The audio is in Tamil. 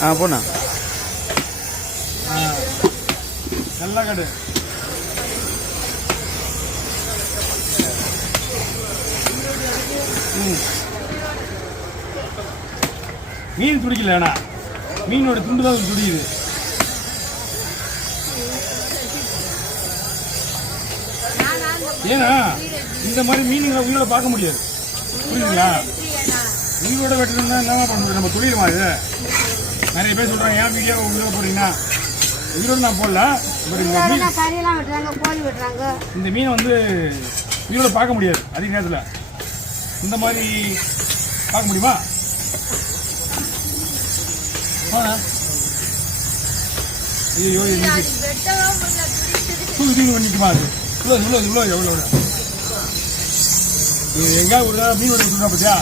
போண்ணா நல்லா கடு மீன் துடிக்கல அண்ணா மீனோட துண்டு தான் துடிக்குது ஏன்னா இந்த மாதிரி மீனுங்களை உயிரோட பார்க்க முடியாது புரியுதுங்களா உயிரோட வெட்டணும்னா என்ன பண்ணுறது நம்ம தொழிலுமா இது நிறைய பேர் சொல்கிறாங்க ஏன் வீடியோ உயிரோட போடுறீங்கன்னா உயிரோட நான் போடல இந்த மீனை வந்து உயிரோட பார்க்க முடியாது அதிக நேரத்தில் இந்த மாதிரி பார்க்க முடியுமா ஐயோ தூக்கி பண்ணிக்குமா அது இவ்வளோ எவ்வளோ எங்கேயாவது ஒரு மீன் வெட்ட சொல்கிறா பார்த்தியா